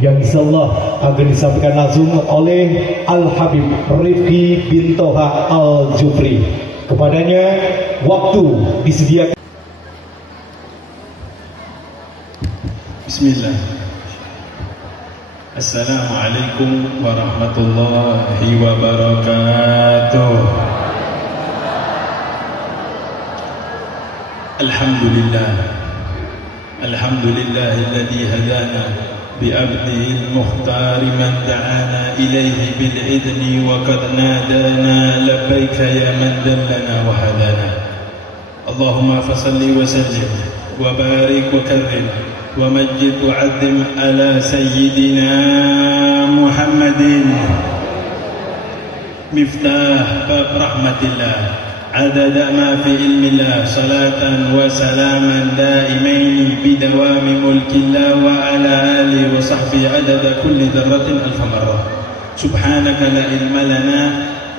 yang insyaallah akan disampaikan langsung oleh Al-Habib Rifki bin Toha Al-Jufri. Kepadanya waktu disediakan. Bismillah. Assalamualaikum warahmatullahi wabarakatuh. Alhamdulillah. Alhamdulillahilladzi hadana bi'abdihi al-mukhtar man da'ana ilayhi bil'idni wa qad nadana labbaika ya man dallana wa hadana. Allahumma fasalli wa sallim wa barik wa karrim wa majid wa 'azzim ala sayyidina Muhammadin miftah bab rahmatillah adada ma fi ilmillah salatan wa salaman daimaini bidawami mulkillah wa ala alihi wa sahbihi adada kulli dharratin alfa marrah. Subhanaka la ilma lana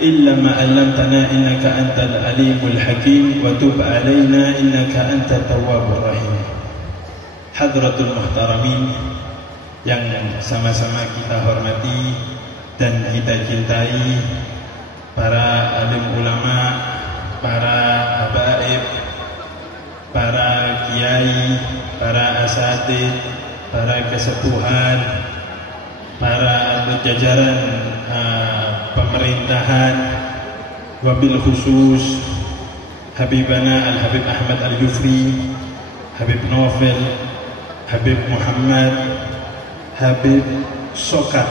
illa ma 'allamtana innaka antal alimul hakim wa tub alaina innaka antat tawwabur rahim. Hadratul muhtaramin yang sama-sama kita hormati dan kita cintai, para alim ulama, para habaib, para kiai, para asatid, para kesepuhan, para jajaran pemerintahan, wabil khusus Habibana Al-Habib Ahmad Al-Jufri, Habib Novel, Habib Muhammad, Habib Sokat,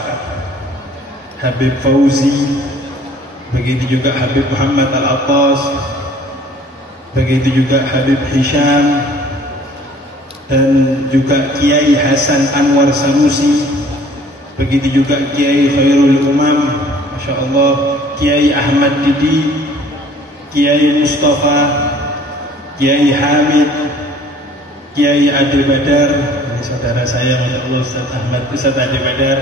Habib Fauzi, begitu juga Habib Muhammad Al-Attas, begitu juga Habib Hisham, dan juga Kiai Hasan Anwar Sanusi, begitu juga Kiai Khairul Umam, Masya Allah, Kiai Ahmad Didi, Kiai Mustafa, Kiai Hamid, Kiai Adil Badar, ini saudara saya, Masya Allah, Ustaz Ahmad, Ustaz Adil Badar,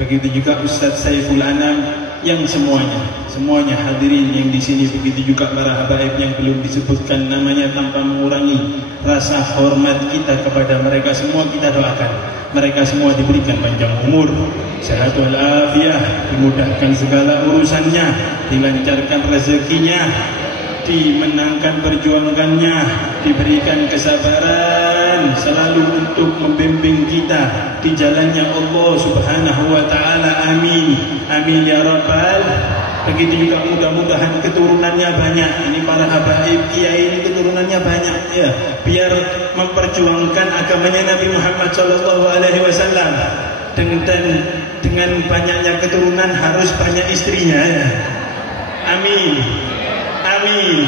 begitu juga Ustaz Saiful Anam, yang semuanya hadirin yang di sini, begitu juga para habaib yang belum disebutkan namanya, tanpa mengurangi rasa hormat kita kepada mereka semua. Kita doakan mereka semua diberikan panjang umur, sehat walafiat, dimudahkan segala urusannya, dilancarkan rezekinya, dimenangkan perjuangannya, diberikan kesabaran selalu untuk membimbing kita di jalannya Allah Subhanahu wa ta'ala. Amin, amin ya rabbal. Begitu juga mudah-mudahan keturunannya banyak. Ini para habaib kiai ini keturunannya banyak ya, biar memperjuangkan agamanya Nabi Muhammad sallallahu alaihi wasallam. Dengan banyaknya keturunan harus banyak istrinya ya. Amin, amin.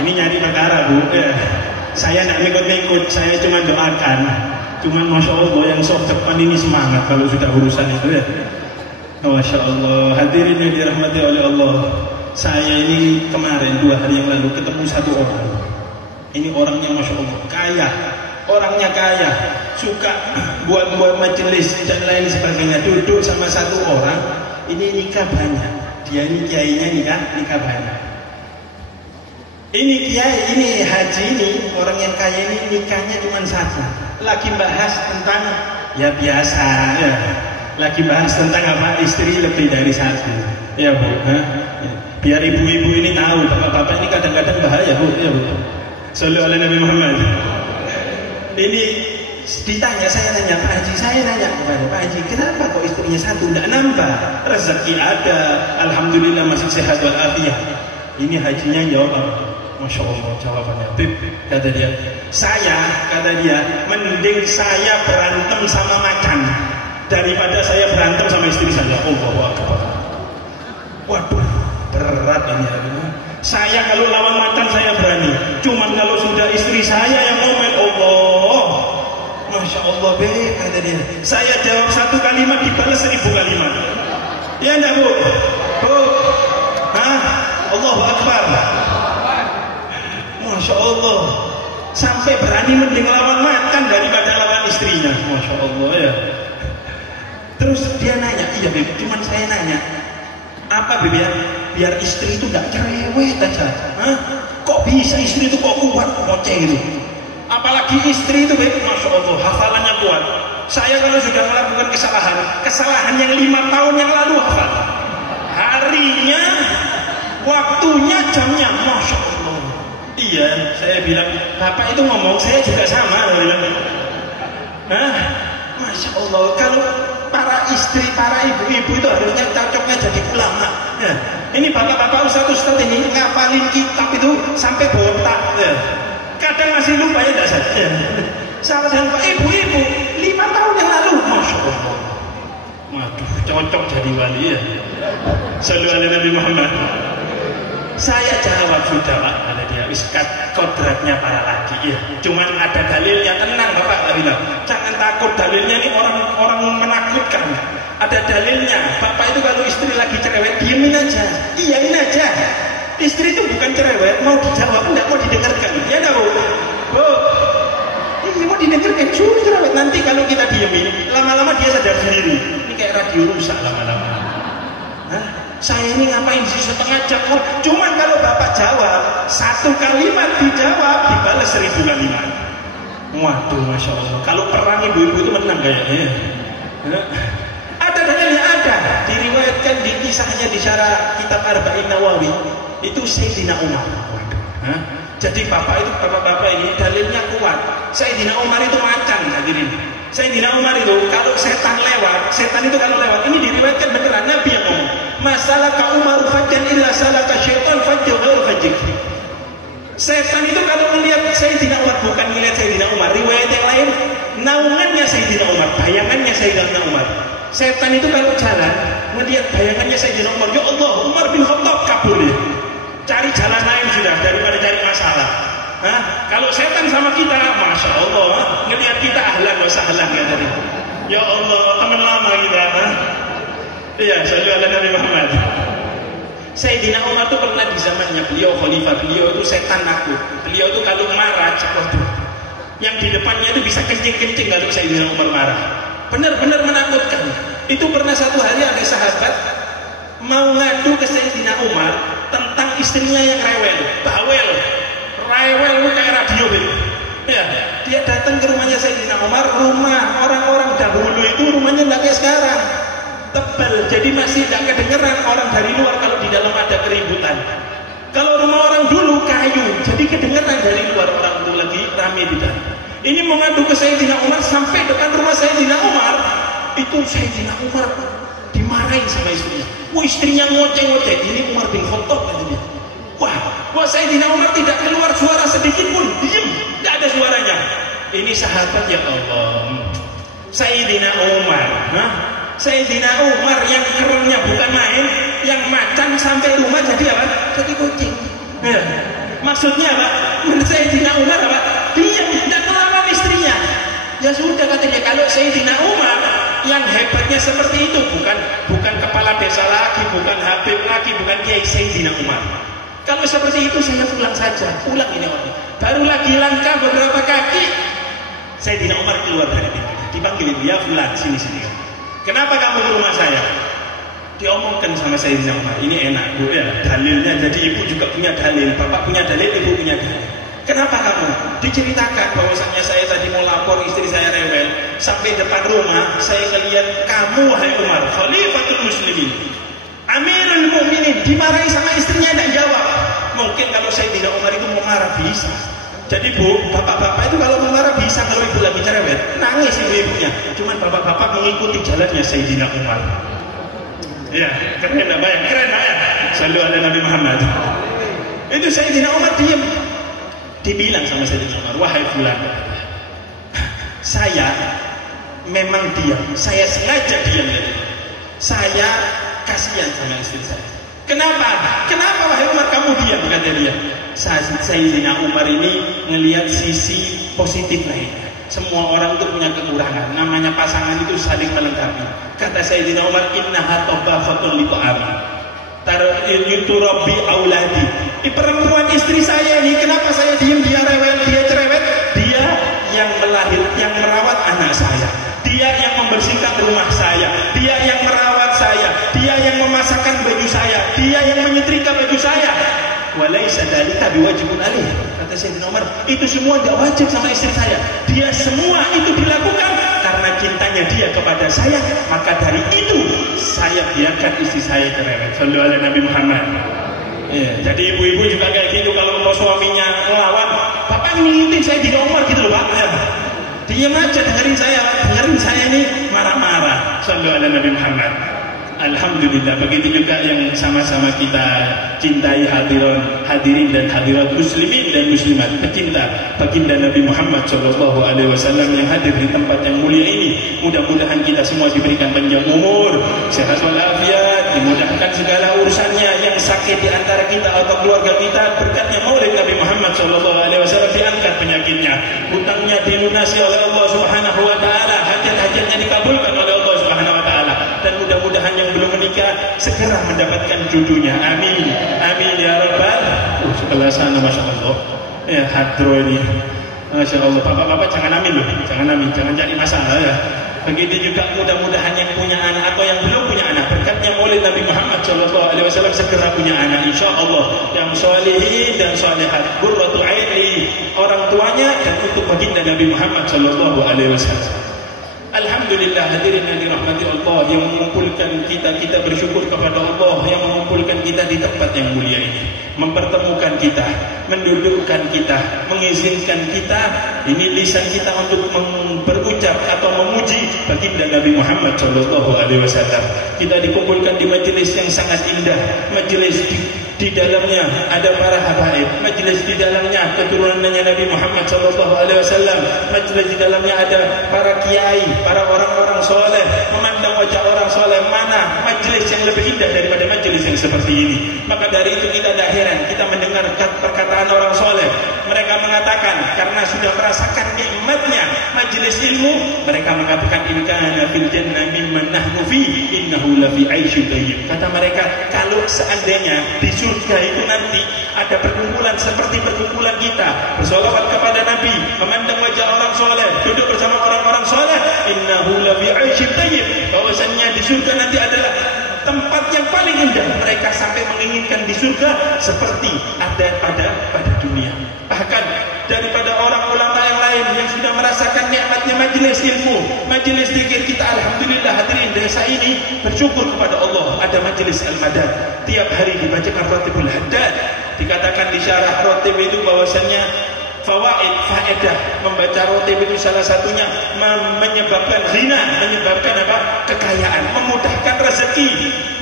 Ini nyari perkara bu ya. Saya nak ngikut-ngikut, saya cuma doakan. Cuman Masya Allah yang soft depan ini semangat kalau sudah urusan itu ya. Masya Allah, hadirin yang dirahmati oleh Allah. Saya ini kemarin 2 hari yang lalu ketemu satu orang. Ini orangnya Masya Allah kaya, orangnya kaya, suka buat majelis dan lain sebagainya. Duduk sama satu orang, ini nikah banyak. Dia ini kiainya nikah banyak. Ini kiai, ini haji ini, orang yang kaya ini nikahnya cuma satu. Lagi bahas tentang ya biasa ya. Lagi bahas tentang apa, istri lebih dari satu. Ya bu, biar ibu-ibu ini tahu, bapak-bapak ini kadang-kadang bahaya bu. Ya bu. Sallallahu alaihi Nabi Muhammad. Ini ditanya, saya nanya Pak Haji, saya nanya kepada Pak Haji, kenapa kok istrinya satu, tidak nambah? Rezeki ada, alhamdulillah masih sehat walafiat. Ini hajinya jawab, Masya Allah jawabannya. Bib, kata dia, mending saya berantem sama macan daripada saya berantem sama istri saya. Allahu Akbar. Waduh, berat ini. Saya kalau lawan macan saya berani, cuman kalau sudah istri saya yang ngomel, Allah, Masya Allah, kata dia. Saya jawab 1 kalimat dibalas 1000 kalimat. Ya enggak bu? Bu, Allahu Akbar. Masya Allah, sampai berani mending lawan macan daripada lawan istrinya. Masya Allah ya. Terus dia nanya, iya Beb, cuman saya nanya, apa Beb ya, biar istri itu gak cerewet aja. Kok bisa istri itu kok kuat, ngoceh gitu. Apalagi istri itu Beb, Masya Allah, hafalannya kuat. Saya kalau sudah melakukan kesalahan yang 5 tahun yang lalu hafal. Harinya, waktunya, jamnya, Masya Allah. Iya, saya bilang, Bapak itu ngomong, saya juga sama. Hah? Masya Allah, kalau para istri, para ibu-ibu itu harusnya cocoknya jadi ulama. Ya. Ini bapak-bapak ustadz ini ngapalin kitab itu sampai botak. Ya. Kadang masih lupa ya tidak saja. Salah dan ibu-ibu 5 tahun yang lalu, Masya Allah. Waduh, cocok jadi wali ya. Sallu ala Nabi Muhammad. Saya jawab sudah Pak, ada dia iskat kodratnya para laki ya. Cuman ada dalilnya, tenang Bapak, tak bilang. Jangan takut, dalilnya ini orang menakutkan. Ada dalilnya. Bapak itu kalau istri lagi cerewet, diemin aja, iyain aja. Istri itu bukan cerewet, mau dijawab, enggak mau didengarkan. Ya tahu, Bu. Ini mau didengarkan, suruh cerewet. Nanti kalau kita diemin, lama-lama dia sadar sendiri. Ini kayak radio rusak lama-lama. Hah? Saya ini ngapain sih setengah jam? Cuman kalau Bapak jawab 1 kalimat dijawab dibalas 1000 kalimat. Waduh, Masya Allah. Kalau perang ibu-ibu itu menang kayaknya. Ada dalilnya, ada. Diriwayatkan di kisahnya di syarah kitab Arba'in Nawawi. Itu Sayyidina Umar. Hah? Jadi bapak-bapak ini dalilnya kuat. Sayyidina Umar itu macan hadirin. Sayyidina Umar itu kalau setan lewat, setan itu kalau lewat, ini diriwayatkan beneran Nabi yang ngomong. Masalah ka Umar fajjan illa salaka syaitan fajjal ghairu fajjik. Setan itu kalau melihat Sayyidina Umar, bukan melihat Sayyidina Umar, riwayat yang lain naungannya Sayyidina Umar, bayangannya Sayyidina Umar. Setan itu kalau jalan melihat bayangannya Sayyidina Umar, ya Allah, Umar bin Khattab kabur dia. Cari jalan lain sudah daripada cari masalah. Hah? Kalau setan sama kita, Masya Allah, ngelihat kita ahlan wa sahlan ya tadi. Ya Allah, teman lama kita. Iya, sallu ala Nabi Muhammad. Sayyidina Umar itu pernah di zamannya beliau khalifah, beliau itu setan takut. Beliau itu kalau marah, waduh, yang di depannya itu bisa kencing-kencing kalau Sayyidina Umar marah. Benar-benar menakutkan. Itu pernah satu hari ada sahabat mau ngadu ke Sayyidina Umar tentang istrinya yang rewel, bawel. Rewel itu kayak radio itu. Ya, dia datang ke rumahnya Sayyidina Umar, rumah orang-orang dahulu itu rumahnya nggak kayak sekarang. Tebal, jadi masih tidak kedengeran orang dari luar kalau di dalam ada keributan. Kalau rumah orang dulu kayu, jadi kedengeran dari luar orang itu lagi rame di dalam. Ini mau ngadu ke Sayyidina Umar sampai depan rumah Sayyidina Umar, itu Sayyidina Umar dimarahin sama istrinya. Wah, istrinya ngoceh-ngoceh, ini Umar bin Khattab katanya. Wah, Sayyidina Umar tidak keluar suara sedikit pun, diam, tidak ada suaranya. Ini sahabat ya Allah, Sayyidina Umar, Sayyidina Umar yang kerennya bukan main, yang macan sampai rumah jadi apa? Jadi kucing. Ya. Maksudnya apa? Sayyidina Umar apa? Dia tidak melawan istrinya. Ya sudah katanya, kalau Sayyidina Umar yang hebatnya seperti itu, bukan kepala desa lagi, bukan Habib lagi, bukan Kiai, Sayyidina Umar. Kalau seperti itu saya pulang saja, pulang ini orang. Baru lagi langkah beberapa kaki, Sayyidina Umar keluar dari pintu, dipanggil, ya fulan, sini. Kenapa kamu ke rumah saya? Diomongkan sama Sayyidina Umar, ini enak Bu ya, dalilnya. Jadi ibu juga punya dalil, bapak punya dalil, ibu punya dalil. Kenapa kamu? Diceritakan bahwasanya saya tadi mau lapor istri saya rewel, sampai depan rumah saya ngelihat kamu wahai Umar, Khalifatul Muslimin, Amirul Mukminin, dimarahi sama istrinya tidak jawab. Mungkin kalau Sayyidina Umar itu mau marah bisa. Jadi Bu, bapak-bapak itu kalau mau marah bisa, kalau ibu lagi cerewet, nangis ibu-ibunya. Cuman bapak-bapak mengikuti jalannya Sayyidina Umar. Ya, keren lah, bayang, keren lah ya. Sallu ala Nabi Muhammad. Itu Sayyidina Umar diam. Dibilang sama Sayyidina Umar, wahai fulan, saya memang diam, saya sengaja diam. Saya kasihan sama istri saya. Kenapa? Kenapa wahai Umar kamu diam? Kata dia. Sayyidina Umar ini ngelihat sisi positif lainnya. Semua orang itu punya kekurangan. Namanya pasangan itu saling melengkapi. Kata Sayyidina Umar, innaha tabafatun li ta'ami. Tarabbi auladi. Perempuan istri saya ini, kenapa saya diam, dia rewel, dia cerewet? Dia yang yang merawat anak saya. Dia yang membersihkan rumah saya. Dia yang merawat saya. Dia yang memasakkan baju saya. Dia yang menyetrika baju saya. Walaysa dzalika biwajibun alaih. Kata Sayyidina Umar, itu semua tidak wajib sama istri saya. Dia semua itu dilakukan karena cintanya dia kepada kepada saya, maka dari itu saya biarkan istri saya cerewet. Sallu ala Nabi Muhammad. Ya, jadi ibu-ibu juga kayak gitu, kalau mau suaminya ngelawan, Bapak ngingetin saya di nomor gitu loh Pak. Ya. Diam aja, dengerin saya ini marah-marah. Sallu ala Nabi Muhammad. Alhamdulillah, begitu juga yang sama-sama kita cintai hadirin dan hadirat muslimin dan muslimat, pecinta baginda Nabi Muhammad Shallallahu Alaihi Wasallam yang hadir di tempat yang mulia ini. Mudah-mudahan kita semua diberikan panjang umur, sehat walafiat, dimudahkan segala urusannya. Yang sakit di antara kita atau keluarga kita, berkatnya Maulid Nabi Muhammad Shallallahu Alaihi Wasallam diangkat penyakitnya, hutangnya dilunasi oleh Allah Subhanahu Wa Taala, hajat-hajatnya dikabulkan oleh Allah Subhanahu Wa Taala, dan mudah-mudahan yang belum menikah segera mendapatkan jodohnya. Amin, amin ya rabbal. Sebelah sana masya Allah, ya hadro ini, masya Allah. Bapak-bapak jangan amin loh, jangan amin, jangan cari masalah ya. Begitu juga mudah-mudahan yang punya anak atau yang belum punya anak, berkatnya Maulid Nabi Muhammad Shallallahu Alaihi Wasallam segera punya anak, insya Allah, yang sholihin dan sholihat, qurratu aini orang tuanya, dan untuk baginda Nabi Muhammad Shallallahu Alaihi Wasallam. Alhamdulillah, hadirin yang dirahmati Allah, yang mengumpulkan kita bersyukur kepada Allah yang mengumpulkan kita di tempat yang mulia ini, mempertemukan kita, mendudukkan kita, mengizinkan kita, ini lisan kita untuk berucap atau memuji baginda Nabi Muhammad Shallallahu Alaihi Wasallam. Kita dikumpulkan di majelis yang sangat indah, majelis di dalamnya ada para habaib, majelis di dalamnya keturunannya Nabi Muhammad Shallallahu Alaihi Wasallam, majelis di dalamnya ada para kiai, para orang-orang soleh, memandang wajah orang soleh. Mana majelis yang lebih indah daripada majelis yang seperti ini? Maka dari itu kita tidak heran kita mendengar perkataan orang soleh. Mereka mengatakan karena sudah merasakan nikmatnya majelis ilmu, mereka mengatakan in kana fil jannah mimman nahnu fi innahu la fi 'aisyin thayyib. Kata mereka, kalau seandainya di surga itu nanti ada perkumpulan seperti perkumpulan kita, bersolawat kepada Nabi, memandang wajah orang soleh, duduk bersama orang-orang soleh, innahu la fi 'aisyin thayyib, bahwasannya di surga nanti adalah tempat yang paling indah. Mereka sampai menginginkan di surga seperti ada pada dunia. Bahkan daripada orang ulama yang lain yang sudah merasakan nikmatnya majelis ilmu, majelis zikir, kita alhamdulillah hadirin desa ini bersyukur kepada Allah ada majelis al-madad. Tiap hari dibacakan Ratibul Haddad. Dikatakan di syarah Ratib itu bahwasannya fawaid, faedah membaca Ratib itu salah satunya menyebabkan ghina, menyebabkan apa? Kekayaan, memudahkan rezeki,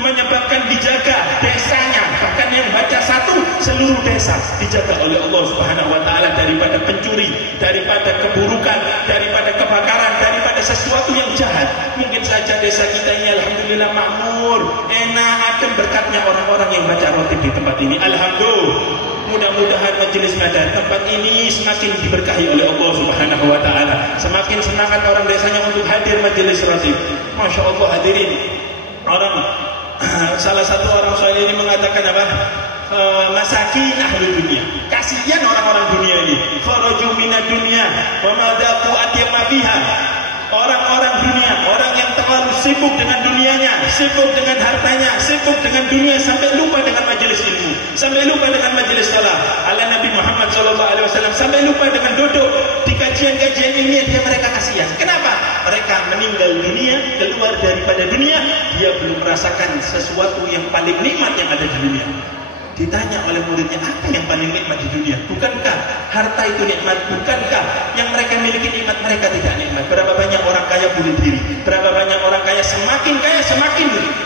menyebabkan dijaga desanya. Bahkan yang baca satu, seluruh desa dijaga oleh Allah Subhanahu Wa Taala daripada pencuri, daripada keburukan, daripada kebakaran, daripada sesuatu yang jahat. Mungkin saja desa kita ini alhamdulillah makmur, enak, adem berkatnya orang-orang yang baca Ratib di tempat ini. Alhamdulillah. Mudah-mudahan majelis madad tempat ini semakin diberkahi oleh Allah Subhanahu Wa Taala. Semakin semangat orang desanya untuk hadir majelis Ratib. Masya Allah hadirin. Salah satu orang soleh ini mengatakan apa? Masakin ahli dunia. Kasihan orang-orang dunia ini. Kharaju minad dunya wa madaqu atyama fiha. Orang-orang dunia, orang yang terlalu sibuk dengan dunianya, sibuk dengan hartanya, sibuk dengan dunia sampai lupa dengan majelis ilmu, sampai lupa dengan majelis salat ala Nabi Muhammad Shallallahu Alaihi Wasallam, sampai lupa dengan duduk di kajian-kajian ini. Mereka kasihan. Kenapa? Mereka meninggal dunia, keluar daripada dunia, dia belum merasakan sesuatu yang paling nikmat yang ada di dunia. Ditanya oleh muridnya, apa yang paling nikmat di dunia? Bukankah harta itu nikmat? Bukankah yang mereka miliki nikmat? Mereka tidak nikmat. Berapa banyak orang kaya bunuh diri? Berapa banyak orang kaya semakin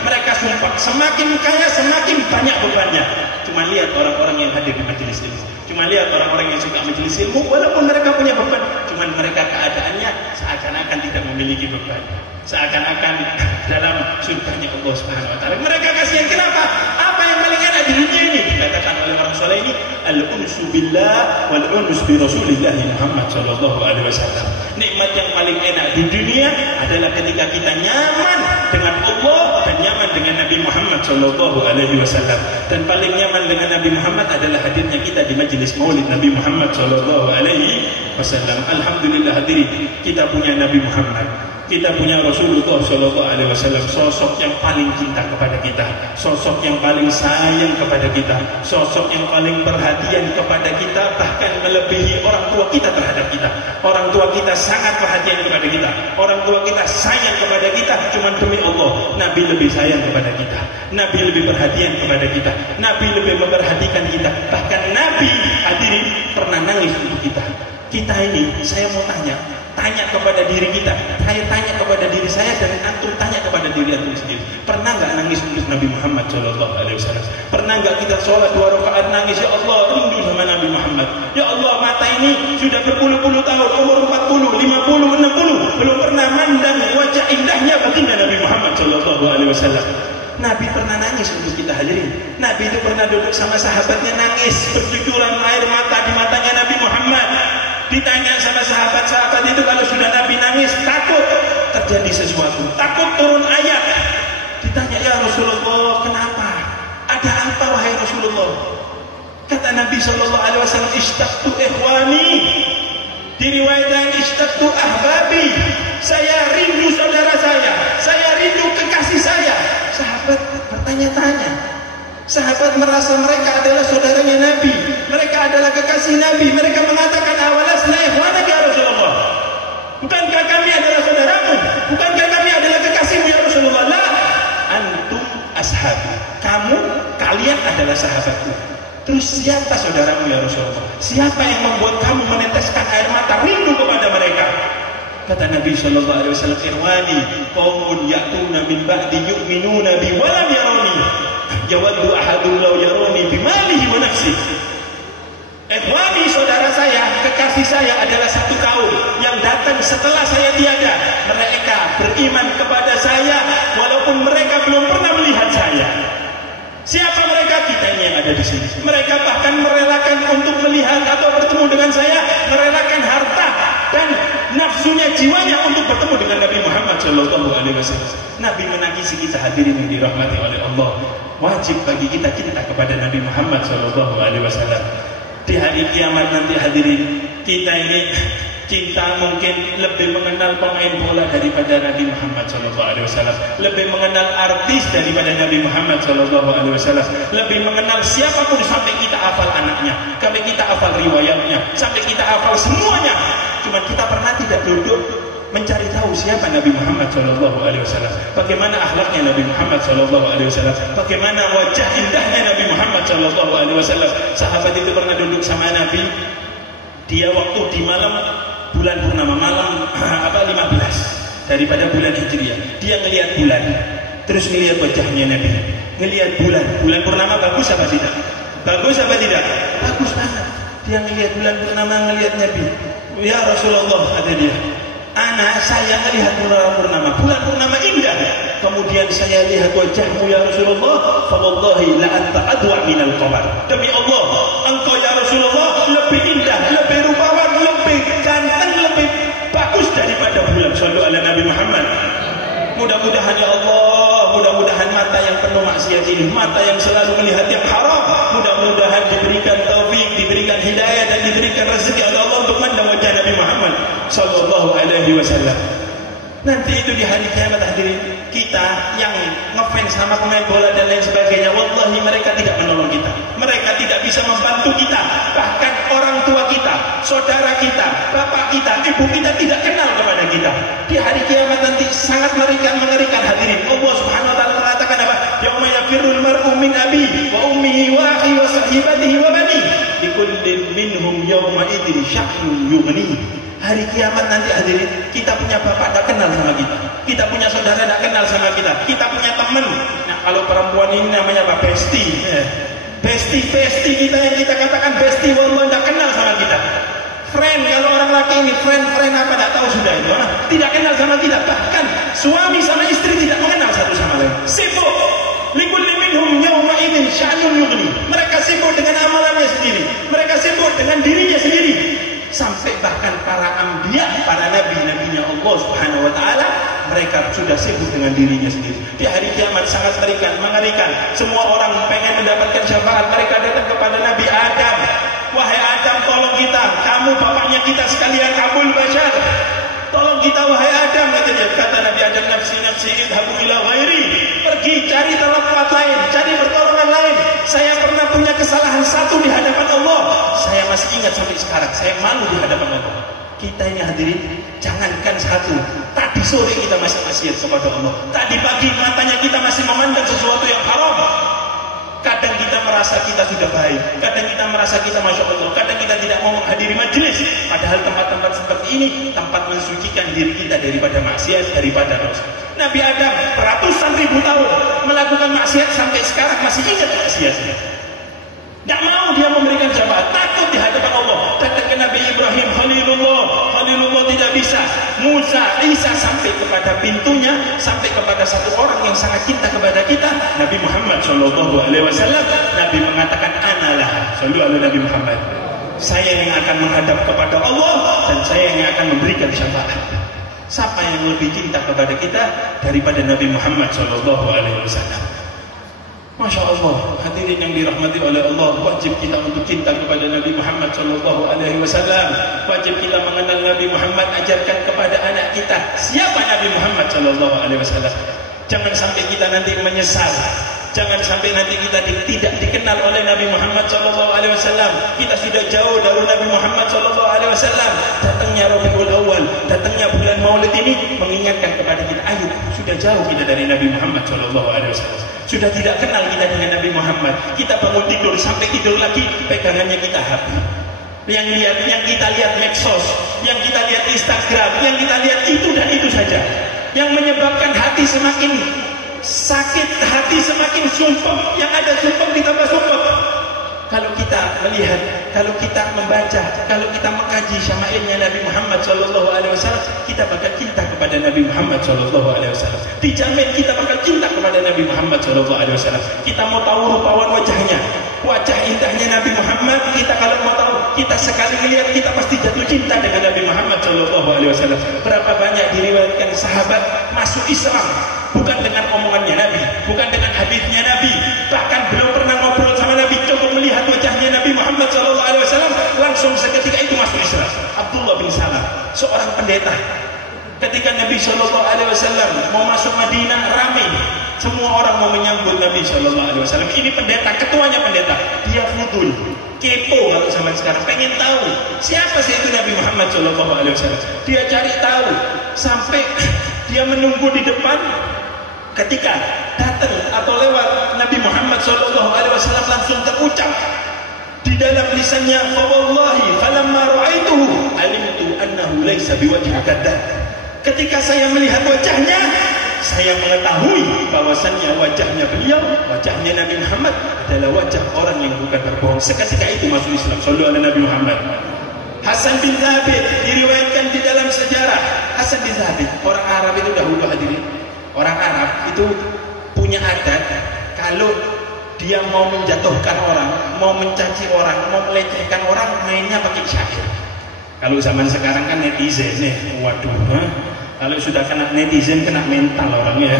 mereka sumpah, semakin kaya semakin banyak bebannya. Cuma lihat orang-orang yang hadir di majelis ilmu, cuma lihat orang-orang yang suka majelis ilmu, walaupun mereka punya beban, cuma mereka keadaannya seakan-akan tidak memiliki beban, seakan-akan dalam surganya Allah Subhanahu Wa Taala. Mereka kasihan. Kenapa? Apa yang paling enak di dunia ini? Dikatakan oleh orang soleh ini, al-unsu billah wal unus bi Rasulillah Muhammad Shallallahu Alaihi Wasallam. Nikmat yang paling enak di dunia adalah ketika kita nyaman dengan Allah dan nyaman dengan Nabi Muhammad Shallallahu Alaihi Wasallam. Dan paling nyaman dengan Nabi Muhammad adalah hadirnya kita di majelis Maulid Nabi Muhammad Shallallahu Alaihi Wasallam. Alhamdulillah hadirin, kita punya Nabi Muhammad. Kita punya Rasulullah Shallallahu Alaihi Wasallam, sosok yang paling cinta kepada kita, sosok yang paling sayang kepada kita, sosok yang paling perhatian kepada kita, bahkan melebihi orang tua kita terhadap kita. Orang tua kita sangat perhatian kepada kita. orang tua kita sayang kepada kita, cuma demi Allah Nabi lebih sayang kepada kita, Nabi lebih perhatian kepada kita, Nabi lebih memperhatikan kita. Bahkan Nabi hadirin pernah nangis untuk kita. Kita ini, saya mau tanya kepada diri kita, saya tanya kepada diri saya, dan antum tanya kepada diri antum sendiri. Pernah nggak nangis untuk Nabi Muhammad Shallallahu Alaihi Wasallam? Pernah nggak kita sholat 2 rakaat nangis, ya Allah rindu sama Nabi Muhammad, ya Allah mata ini sudah berpuluh-puluh tahun, umur 40, 50, 60 belum pernah mandang wajah indahnya baginda Nabi Muhammad Shallallahu Alaihi Wasallam. Nabi pernah nangis untuk kita hadirin. Nabi itu pernah duduk sama sahabatnya nangis, bercucuran air mata di matanya Nabi Muhammad. Ditanya sama sahabat-sahabat itu, kalau sudah Nabi nangis takut terjadi sesuatu, takut turun ayat. Ditanya, ya Rasulullah kenapa? Ada apa wahai Rasulullah? Kata Nabi SAW, ishtaqtu ikhwani. Diriwayatkan ishtaqtu ahbabi. Saya rindu saudara saya rindu kekasih saya. Sahabat bertanya-tanya. Sahabat merasa mereka adalah saudaranya Nabi, mereka adalah kekasih Nabi. Mereka mengatakan, awalasna ikhwanak ya Rasulullah, bukankah kami adalah saudaramu? Bukankah kami adalah kekasihmu ya Rasulullah? La, antum ashabi, kalian adalah sahabatku. Terus siapa saudaramu ya Rasulullah? Siapa yang membuat kamu meneteskan air mata rindu kepada mereka? Kata Nabi SAW, irwani qaumun ya'tuna min ba'di yu'minuna bi walam yarani yawaddu ahadun law yarani bimalihi wa nafsihi. Ikhwani, saudara saya, kekasih saya adalah satu kaum yang datang setelah saya tiada. Mereka beriman kepada saya walaupun mereka belum pernah melihat saya. Siapa mereka? Kita ini yang ada di sini. Mereka bahkan merelakan untuk melihat atau bertemu dengan saya, merelakan harta dan nafsunya, jiwanya untuk bertemu dengan Nabi Muhammad SAW. Nabi menangisi kita hadirin yang dirahmati oleh Allah. Wajib bagi kita cinta kepada Nabi Muhammad SAW. Di hari kiamat nanti hadirin, kita ini cinta mungkin lebih mengenal pemain bola daripada Nabi Muhammad SAW, lebih mengenal artis daripada Nabi Muhammad SAW, lebih mengenal siapapun, sampai kita hafal anaknya, sampai kita hafal riwayatnya, sampai kita hafal semuanya. Cuma kita pernah tidak duduk mencari tahu siapa Nabi Muhammad SAW, bagaimana akhlaknya Nabi Muhammad SAW, bagaimana wajah indahnya Nabi Muhammad SAW. Sahabat itu pernah duduk sama Nabi, dia waktu di malam bulan purnama, malam 15 daripada bulan Hijriah, dia ngelihat bulan, terus ngelihat wajahnya Nabi, ngelihat bulan purnama. Bagus apa tidak? Bagus apa tidak? Bagus banget. Dia ngelihat bulan purnama, ngelihat Nabi. Ya Rasulullah, ada dia, saya melihat bulan purnama indah. Kemudian saya lihat wajahmu ya Rasulullah, fa wallahi la anta adwa minal qamar. Demi Allah, engkau ya Rasulullah lebih indah, lebih rupawan, lebih ganteng, lebih bagus daripada bulan. Shallu ala Nabi Muhammad. Mudah-mudahan ya Allah, mudah-mudahan mata yang penuh maksiat ini, mata yang selalu melihat yang haram, mudah-mudahan diberikan taufik, diberikan hidayah, dan diberikan rezeki oleh Allah untuk memandang wajah Nabi Muhammad Sallallahu Alaihi Wasallam. Nanti itu di hari kiamat hadirin, kita yang ngefans sama pemain bola dan lain sebagainya, wallahi mereka tidak menolong kita, mereka tidak bisa membantu kita. Bahkan orang tua kita, saudara kita, bapak kita, ibu kita tidak kenal kepada kita. Di hari kiamat nanti sangat mengerikan hadirin. Allah Subhanahu wa taala mengatakan apa? Yauma yafirrul mar'u min abi wa ummihi wa akhihi wa sahibatihi wa bani likullin minhum yawma idzin sya'nun yughni. Hari kiamat nanti hadirin, kita punya bapak tidak kenal sama kita, kita punya saudara tidak kenal sama kita, kita punya teman. Nah, kalau perempuan ini namanya apa? Besti. Besti kita yang kita katakan besti, wallah tidak kenal sama kita. Friend, kalau orang laki ini friend apa tidak tahu sudah itu, tidak kenal sama kita. Bahkan suami sama istri tidak mengenal satu sama lain. Sibuk. Likulli minhum yawma idzin sya'nun yughni. Mereka sibuk dengan amalannya sendiri, mereka sibuk dengan dirinya sendiri. Sampai bahkan para anbiya, para nabinya Allah Subhanahu wa taala, mereka sudah sibuk dengan dirinya sendiri. Di hari kiamat sangat mengerikan. Semua orang pengen mendapatkan syafaat, mereka datang kepada Nabi Adam. Wahai Adam, tolong kita, kamu bapaknya kita sekalian, Abul Bashar. Tolong kita wahai Adam, kata dia. Kata Nabi Adam, nafsi idhabu ila ghairi. Pergi cari tempat lain, cari pertolongan lain. Saya pernah punya kesalahan satu di hadapan Allah, saya masih ingat sampai sekarang. Saya malu di hadapan Allah. Kita ini hadirin, jangankan satu, tadi tadi sore kita masih maksiat kepada Allah, tadi pagi matanya kita masih memandang sesuatu yang haram. Kadang kita merasa kita sudah baik, kadang kita merasa kita Masya Allah, kadang kita tidak mau menghadiri majelis. Padahal tempat-tempat seperti ini tempat mensucikan diri kita daripada maksiat, daripada dosa. Nabi Adam ratusan ribu tahun melakukan maksiat, sampai sekarang masih ingat maksiatnya. Tidak mau dia memberikan syafaat, takut di hadapan Allah. Datang ke Nabi Ibrahim, Khalilullah tidak bisa. Musa, Isa, sampai kepada pintunya, sampai kepada satu orang yang sangat cinta kepada kita, Nabi Muhammad SAW. Nabi mengatakan, analah, sallu ala Nabi Muhammad. Saya yang akan menghadap kepada Allah, dan saya yang akan memberikan syafaat. Siapa yang lebih cinta kepada kita daripada Nabi Muhammad SAW? Masya Allah, hadirin yang dirahmati oleh Allah, wajib kita untuk cinta kepada Nabi Muhammad SAW. Wajib kita mengenal Nabi Muhammad, ajarkan kepada anak kita siapa Nabi Muhammad SAW. Jangan sampai kita nanti menyesal. Jangan sampai nanti kita tidak dikenal oleh Nabi Muhammad SAW. Kita sudah jauh dari Nabi Muhammad SAW. Datangnya Rabiul Awal, datangnya bulan Maulid ini mengingatkan kepada kita, ayo, sudah jauh kita dari Nabi Muhammad SAW. Sudah tidak kenal kita dengan Nabi Muhammad. Kita bangun tidur, sampai tidur lagi pegangannya kita HP. Yang kita lihat medsos, yang kita lihat Instagram, yang kita lihat itu dan itu saja. Yang menyebabkan hati semakin sakit, hati semakin sumpah. Yang ada sumpah ditambah sumpah. Kalau kita melihat, kalau kita membaca, kalau kita mengkaji syama'ilnya Nabi Muhammad SAW, kita bakal cinta kepada Nabi Muhammad SAW. Dijamin kita bakal cinta kepada Nabi Muhammad SAW. Kita mau tahu rupawan wajahnya, wajah indahnya Nabi Muhammad. Kita kalau mau tahu, kita sekali lihat kita pasti jatuh cinta dengan Nabi Muhammad SAW. Berapa banyak diriwayatkan sahabat masuk Islam bukan dengan omongannya Nabi, bukan dengan hadisnya Nabi, bahkan belum pernah ngobrol sama Nabi, coba melihat wajahnya Nabi Muhammad SAW, langsung seketika itu masuk Islam. Abdullah bin Salam, seorang pendeta, ketika Nabi SAW mau masuk Madinah, ramai, semua orang mau menyambut Nabi SAW. Ini pendeta, ketuanya pendeta, dia fudul, kepo kalau zaman sekarang, pengen tahu siapa sih itu Nabi Muhammad SAW. Dia cari tahu sampai dia menunggu di depan. Ketika datang atau lewat Nabi Muhammad SAW, langsung terucap di dalam lisannya, "Wallahi falamma ra'aituhu alimtu annahu laisa biwajhi kadzdzab." Ketika saya melihat wajahnya, saya mengetahui bahwasannya wajahnya beliau, wajahnya Nabi Muhammad adalah wajah orang yang bukan berbohong. Seketika itu masuk Islam. Sallu ala Nabi Muhammad. Hasan bin Thabit diriwayatkan di dalam sejarah. Hasan bin Thabit, orang Arab itu dahulu hadirin. Orang Arab itu punya adat, kalau dia mau menjatuhkan orang, mau mencaci orang, mau melecehkan orang, mainnya pakai syair. Kalau zaman sekarang kan netizen nih, waduh, kalau sudah kena netizen kena mental orangnya.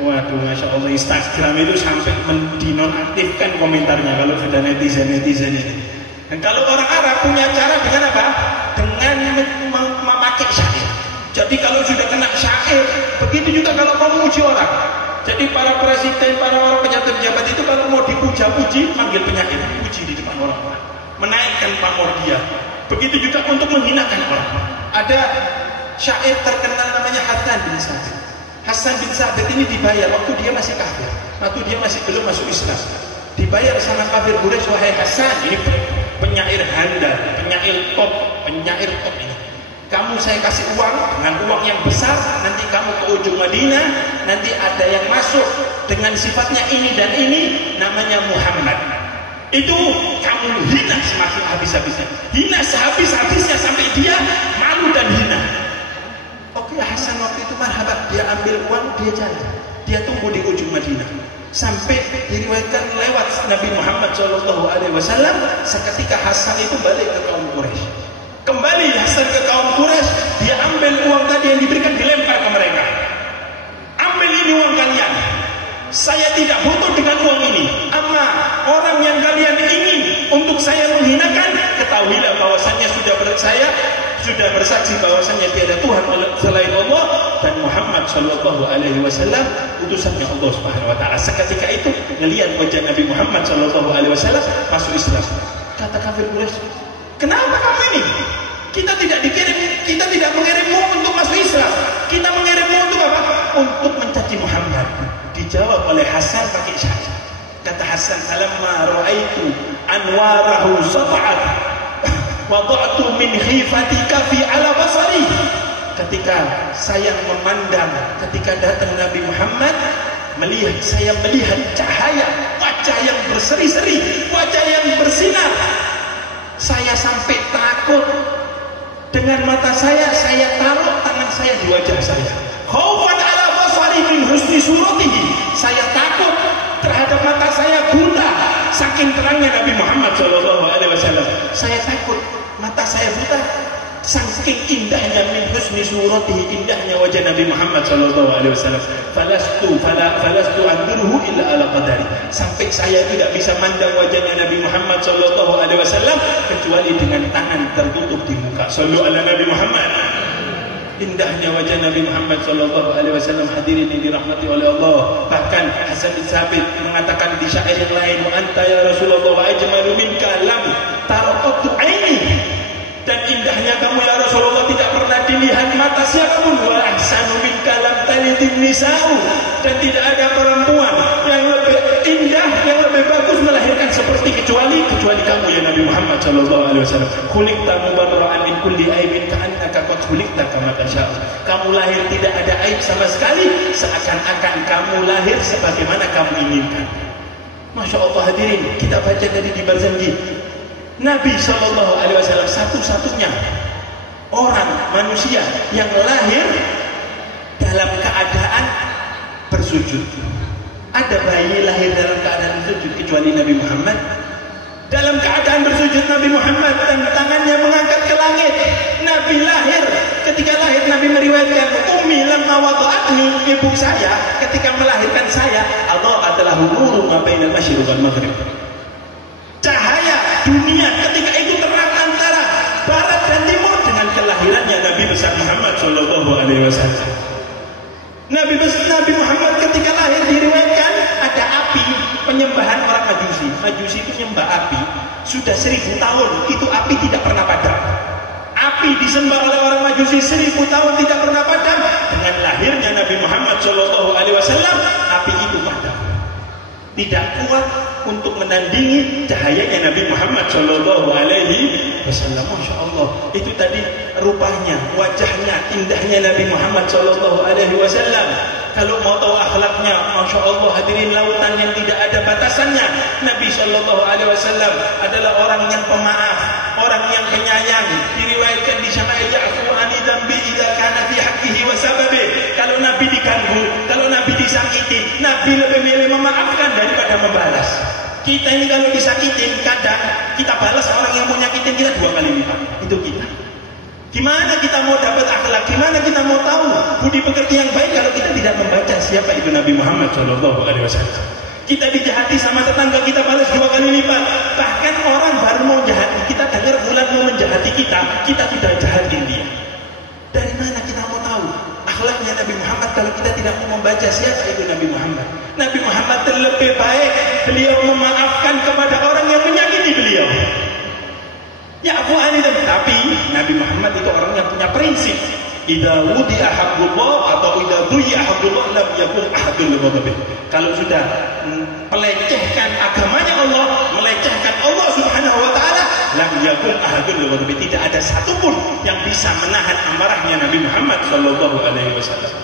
Waduh, Masya Allah, Instagram itu sampai mendinonaktifkan komentarnya kalau sudah netizen ini. Dan kalau orang Arab punya cara dengan apa? Dengan memakai syair. Jadi kalau sudah kena syair, begitu juga kalau mau memuji orang. Jadi para presiden, para orang pejabat-pejabat itu kalau mau dipuja-puji, panggil penyair, puji di depan orang, menaikkan pamor dia. Begitu juga untuk menghinakan orang. Ada syair terkenal namanya Hasan bin Sabit. Hasan bin Sabit ini dibayar waktu dia masih kafir, waktu dia masih belum masuk Islam. Dibayar sama kafir Quraisy, wahai Hasan, ini penyair handal, penyair top ini. Kamu saya kasih uang, dengan uang yang besar, nanti kamu ke ujung Madinah, nanti ada yang masuk dengan sifatnya ini dan ini, namanya Muhammad. Itu kamu hina semakin habis-habisnya, hina sehabis-habisnya sampai dia malu dan hina. Oke, Hasan waktu itu marhabat, dia ambil uang, dia jalan, dia tunggu di ujung Madinah. Sampai diriwayatkan lewat Nabi Muhammad SAW, seketika Hasan itu balik ke kaum Quraisy. Kembali Hasan ke kaum Quraisy, dia ambil uang tadi yang diberikan, dilempar ke mereka. Ambil ini uang kalian. Saya tidak butuh dengan uang ini. Amma orang yang kalian ingin untuk saya menghinakan, ketahuilah bahwasannya saya sudah bersaksi bahwasannya tiada Tuhan selain Allah dan Muhammad Shallallahu Alaihi Wasallam utusannya Allah Subhanahu Wa Taala. Seketika itu melihat wajah Nabi Muhammad Shallallahu Alaihi Wasallam masuk Islam. Kata kafir Quraisy, kenapa kamu ini? Kita tidak mengirimmu untuk masuk Islam. Kita untuk mencaci Muhammad? Dijawab oleh Hasan pakai syahid. Kata Hasan, "Falamma ra'aitu anwarahu sata'at wada'tu min khifatika fi ala basari." Ketika saya memandang, ketika datang Nabi Muhammad, saya melihat cahaya wajah yang berseri-seri, wajah yang bersinar. Saya sampai takut. Dengan mata saya taruh tangan saya di wajah saya. Khaufan ala basari min husni suratihi. Saya takut terhadap mata saya buta saking terangnya Nabi Muhammad SAW. Saya takut mata saya buta saking indahnya min husni suratihi, indahnya wajah Nabi Muhammad SAW. Falastu anduruhu illa ala qadari. Sampai saya tidak bisa mandang wajahnya Nabi Muhammad SAW kecuali dengan tangan tertutup di muka. Sallu ala Nabi Muhammad. Indahnya wajah Nabi Muhammad SAW, hadirin yang dirahmati oleh Allah. Bahkan Hasan bin Sabit mengatakan di syair yang lain, "Wa anta ya Rasulullah wa ajmalu minka lam taraqtu aini." Dan indahnya kamu ya Rasulullah tidak pernah dilihat mata siapapun. Wa ahsanu minka lam talidin nisa'u. Dan tidak ada perempuan yang lebih indah, yang lebih bagus melahirkan seperti kecuali kamu ya Nabi Muhammad SAW. Khuliqta mubarra'an min kulli aibin ka'annaka qad khuliqta kama tasha'. Kamu lahir tidak ada aib sama sekali, seakan-akan kamu lahir sebagaimana kamu inginkan. Masya Allah hadirin, kita baca dari di Barzanji, Nabi SAW satu-satunya orang manusia yang lahir dalam keadaan bersujud. Ada bayi lahir dalam keadaan bersujud kecuali Nabi Muhammad. Dalam keadaan bersujud Nabi Muhammad dan tangannya mengangkat ke langit. Nabi lahir, ketika lahir Nabi meriwayatkan, "Ummi lamma wada'atni," ibu saya ketika melahirkan saya, Allah adalah nuru ma bainal masyriq wal maghrib. Cahaya dunia ketika itu terang antara barat dan timur dengan kelahirannya Nabi besar Muhammad SAW. Nabi Muhammad ketika lahir diriwayatkan ada api penyembahan orang Majusi. Majusi itu menyembah api sudah 1000 tahun, itu api tidak pernah padam. Api disembah oleh orang Majusi 1000 tahun tidak pernah padam. Dengan lahirnya Nabi Muhammad SAW, api itu padam. Tidak kuat untuk menandingi cahayanya Nabi Muhammad SAW. Masya Allah, itu tadi rupanya, wajahnya, indahnya Nabi Muhammad SAW. Kalau mau tahu akhlaknya, Masya Allah hadirin, lautan yang tidak ada batasannya. Nabi SAW adalah orang yang pemaaf, orang yang penyayang. Diriwayatkan di Syama'il, "Ya'fu ani dzambi idza kana fi haqqihi wa sababi." Kalau Nabi diganggu, kalau Nabi disakiti, Nabi lebih milih memaafkan daripada membalas. Kita ini kalau disakitin, kadang kita balas orang yang mau nyakitin kita 2 kali lipat. Itu kita. Gimana kita mau dapat akhlak? Gimana kita mau tahu budi pekerti yang baik kalau kita tidak membaca siapa itu Nabi Muhammad SAW? Kita dijahati sama tetangga, kita balas 2 kali lipat. Bahkan orang baru mau jahat, kita dengar fulan mau menjahati kita sudah jahatin dia. Dari mana kita mau tahu akhlaknya Nabi Muhammad kalau kita tidak mau membaca siapa itu Nabi Muhammad? Nabi Muhammad terlebih baik, beliau memaafkan kepada orang yang menyakiti beliau. Ya'fu ani dzambi. Tapi Nabi Muhammad itu orang yang punya prinsip. Idza wudi'a haqqullah atau idza du'i'a haqqullah lam yakun ahadun li. Kalau sudah melecehkan agamanya Allah, melecehkan Allah Subhanahu wa taala, lam yakun ahadun li. Tidak ada satupun yang bisa menahan amarahnya Nabi Muhammad sallallahu alaihi wasallam.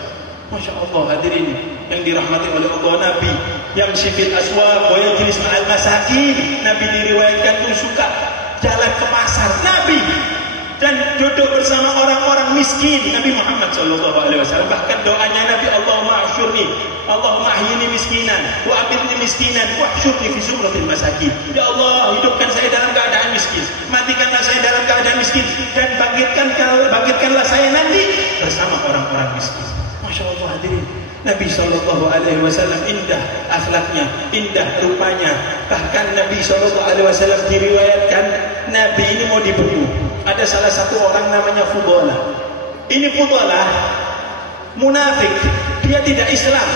Masya Allah hadirin yang dirahmati oleh Allah, Nabi yang syifil aswaq wa yajlis ma'al masakin. Nabi diriwayatkan pun suka jalan ke pasar, Nabi, dan duduk bersama orang-orang miskin. Nabi Muhammad SAW bahkan doanya Nabi, Allahumma asyurni, Allahumma ahyini miskinan wa amitni miskinan wa asyurni fi zumratil masakin. Ya Allah, hidupkan saya dalam keadaan miskin, matikanlah saya dalam keadaan miskin, dan bangkitkanlah saya nanti bersama orang-orang miskin. Masya Allah hadirin, Nabi SAW indah akhlaknya, indah rupanya. Bahkan Nabi SAW diriwayatkan Nabi ini mau dibunuh. Ada salah satu orang namanya Fudalah. Ini Fudalah munafik, dia tidak Islam,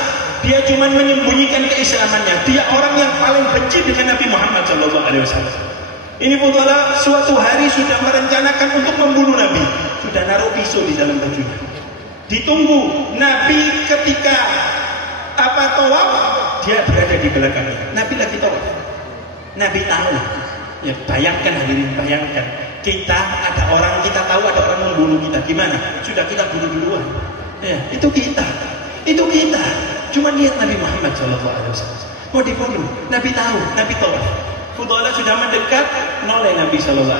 dia cuma menyembunyikan keislamannya. Dia orang yang paling benci dengan Nabi Muhammad SAW. Ini Fudalah suatu hari sudah merencanakan untuk membunuh Nabi, sudah naruh pisau di dalam bajunya. Ditunggu Nabi ketika tawaf, dia berada di belakangnya. Nabi lagi tawaf. Nabi tahu. Ya bayangkan hadirin, bayangkan. Kita ada orang, kita tahu ada orang membunuh kita. Gimana? Sudah kita bunuh duluan. Ya, itu kita. Cuma lihat Nabi Muhammad SAW mau dibunuh. Nabi tahu, Nabi tawaf. Fudalah sudah mendekat, noleh Nabi SAW.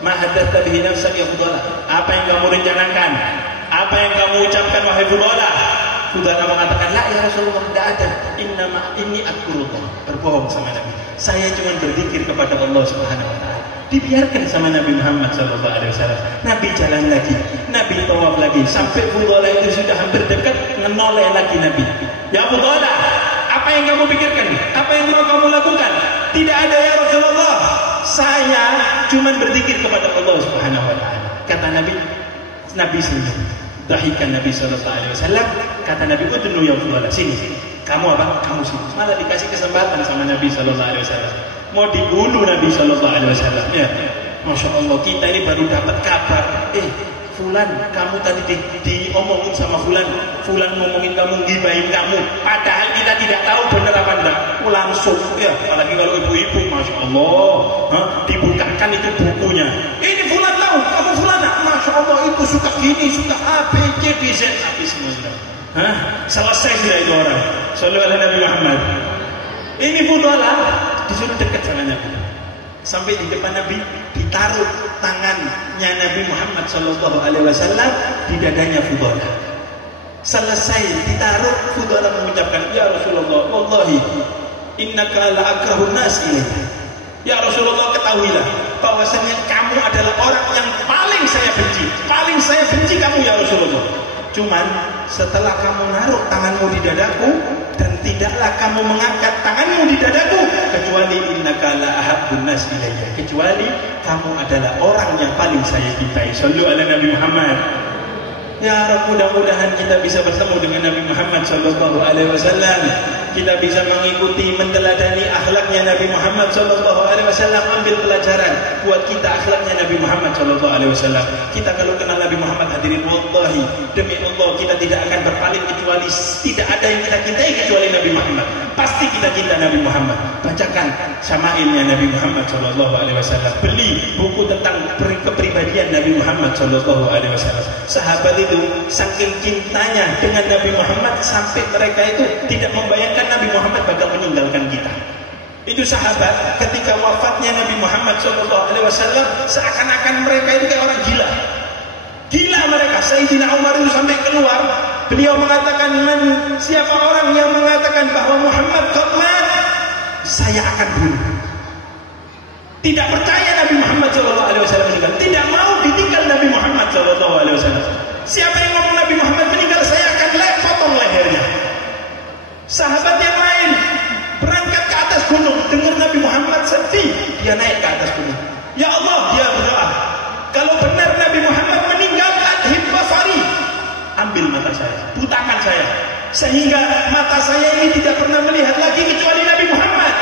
Ma haddatsa bihi nafsak ya Fudalah. Apa yang kamu rencanakan? Apa yang kamu ucapkan wahai Fudalah? Fudalah mengatakan, la ya Rasulullah, tidak ada. Inni akurullah. Berbohong sama Nabi. Saya cuma berzikir kepada Allah Subhanahu wa taala. Dibiarkan sama Nabi Muhammad SAW. Nabi jalan lagi, Nabi tawaf lagi, sampai Fudalah itu sudah hampir dekat, menoleh lagi Nabi. Ya Fudalah, apa yang kamu pikirkan? Apa yang mau kamu lakukan? Tidak ada ya Rasulullah. Saya cuma berzikir kepada Allah Subhanahu wa taala. Kata Nabi senyum. Dahikan Nabi SAW. Kata Nabi, udnu ya Fudalah, sini. Kamu apa? Kamu sini. Malah dikasih kesempatan sama Nabi SAW. Mau dibunuh Nabi SAW. Ya, Masya Allah, kita ini baru dapat kabar. Fulan, kamu tadi diomongin sama Fulan ngomongin kamu, gibahin kamu. Padahal kita tidak tahu benar apa enggak. Langsung, ya, apalagi kalau ibu-ibu, Masya Allah, dibukakan itu bukunya. Ini Fulan tahu, kamu Fulan, Masya Allah, itu suka gini, suka A, B, C, D, Z, habis semua. Selesai sudah itu orang. Sallallahu alaihi Nabi Muhammad. Ini Fudalah disuruh dekat sama Nabi. Sampai di depan Nabi, ditaruh tangannya Nabi Muhammad SAW di dadanya Fudalah. Selesai ditaruh, Fudalah mengucapkan, ya Rasulullah, wallahi innaka la akrahun nas ilayya. Ya Rasulullah, ketahuilah bahwasanya kamu adalah orang yang paling saya benci kamu ya Rasulullah. Cuman setelah kamu naruh tanganmu di dadaku, dan tidaklah kamu mengangkat tanganmu di dadaku kecuali innaka la ahabbun nas ilayya, kecuali kamu adalah orang yang paling saya cintai. Shallu ala Nabi Muhammad. Ya Rabb, mudah-mudahan kita bisa bertemu dengan Nabi Muhammad sallallahu alaihi wasallam. Kita bisa mengikuti, menteladani akhlaknya Nabi Muhammad sallallahu alaihi wasallam, ambil pelajaran buat kita akhlaknya Nabi Muhammad sallallahu alaihi wasallam. Kita kalau kenal Nabi Muhammad, hadirin, wallahi demi Allah kita tidak akan berpaling kecuali tidak ada yang kita cintai kecuali Nabi Muhammad. Pasti kita cinta Nabi Muhammad. Bacakan syama'ilnya Nabi Muhammad sallallahu alaihi wasallam. Beli buku tentang kepribadian Nabi Muhammad sallallahu alaihi wasallam. Sahabat itu saking cintanya dengan Nabi Muhammad sampai mereka itu tidak membayangkan Nabi Muhammad bakal meninggalkan kita. Itu sahabat ketika wafatnya Nabi Muhammad SAW, seakan-akan mereka itu kayak orang gila. Gila mereka. Sayyidina Umar itu sampai keluar, beliau mengatakan, siapa orang yang mengatakan bahwa Muhammad qad, saya akan bunuh. Tidak percaya Nabi Muhammad SAW meninggal, tidak mau ditinggal Nabi Muhammad SAW. Siapa yang ngomong Nabi Muhammad meninggal, saya akan potong lehernya. Sahabat yang lain berangkat ke atas gunung, dengar Nabi Muhammad sedih, dia naik ke atas gunung. Ya Allah, dia berdoa, kalau benar Nabi Muhammad meninggal, adhib basari, ambil mata saya, butakan saya, sehingga mata saya ini tidak pernah melihat lagi kecuali Nabi Muhammad.